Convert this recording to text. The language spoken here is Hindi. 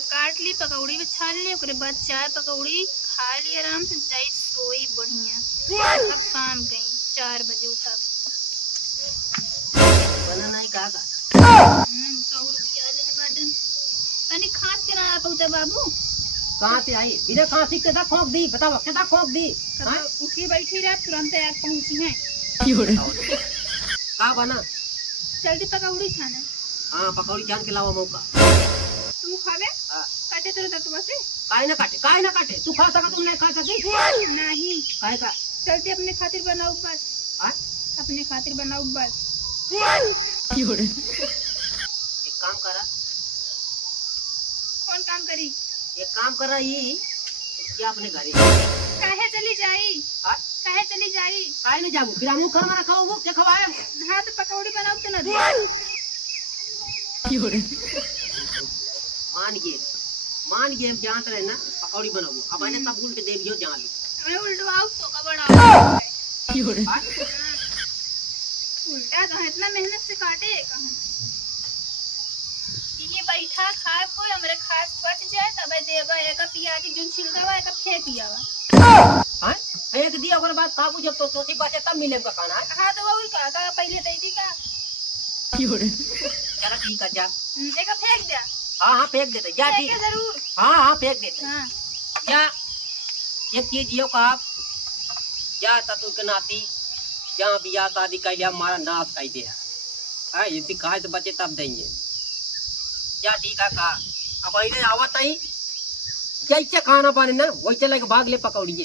काट ली, पकौड़ी में छान ली, ओकरे बाद चाय पकौड़ी खा ली आराम से, जाई सोई बढ़िया। अब काम कहीं 4 बजे उठब। बना नहीं का पकौड़ी दिया ले बाटन तनी खास के ना पहुंचा बाबू। कहां से आई बिना खांसी के दा खोक दी, बताओ केदा खोक दी। हां उठी बैठी रात तुरंत आ पहुंची है। का बना जल्दी पकौड़ी छाने। हां पकौड़ी जान के लावा मौका तुम खावे? हां काटे तो तक बसे काहे ना काटे तू खा सका, तुम नहीं खा सकी नहीं। काहे का जल्दी अपने खातिर बनाओ बस। हां अपने खातिर बनाओ बस। एक काम करा। कौन काम करी? एक काम करा ये या अपने घरे काहे चली जाई? हां काहे चली जाई? काहे नहीं जाऊं, फिर हम खाना खाओ वो क्या खवाए। हां तो पकौड़ी बनाओ तो ना दे। मान गए हम जानते रहे ना पकौड़ी बनाओ, अब मैंने तब उल्टे दे दियो जान लो। मैं उल्टवाओ तो का बनाओ। उल्टा तो इतना मेहनत से काटे कहां। ये बैठा खाए कोई हमरे खास बच जाए तब देबा। एक प्याज जोन छिलकावा एक फेंक दियावा। हां फेंक दिया ओकर बाद काबू जब तो सोची बचे तब मिलेगा खाना। हां तो वो का पहले दे दी का। चलो ठीक है जा। एक फेंक दे। हां फेंक देते जा ठीक है जरूर। हां फेंक देते हां जा। एक चीज यो का जा तू के नाती जहां बियाह शादी कर लिया हमारा नाश कर दिया। हां ये खाए तो बचे तब देंगे जा ठीक है का। अब इन्हें आवत आई जैसे खाना बने ना वैसे लेके भाग ले पकौड़िए।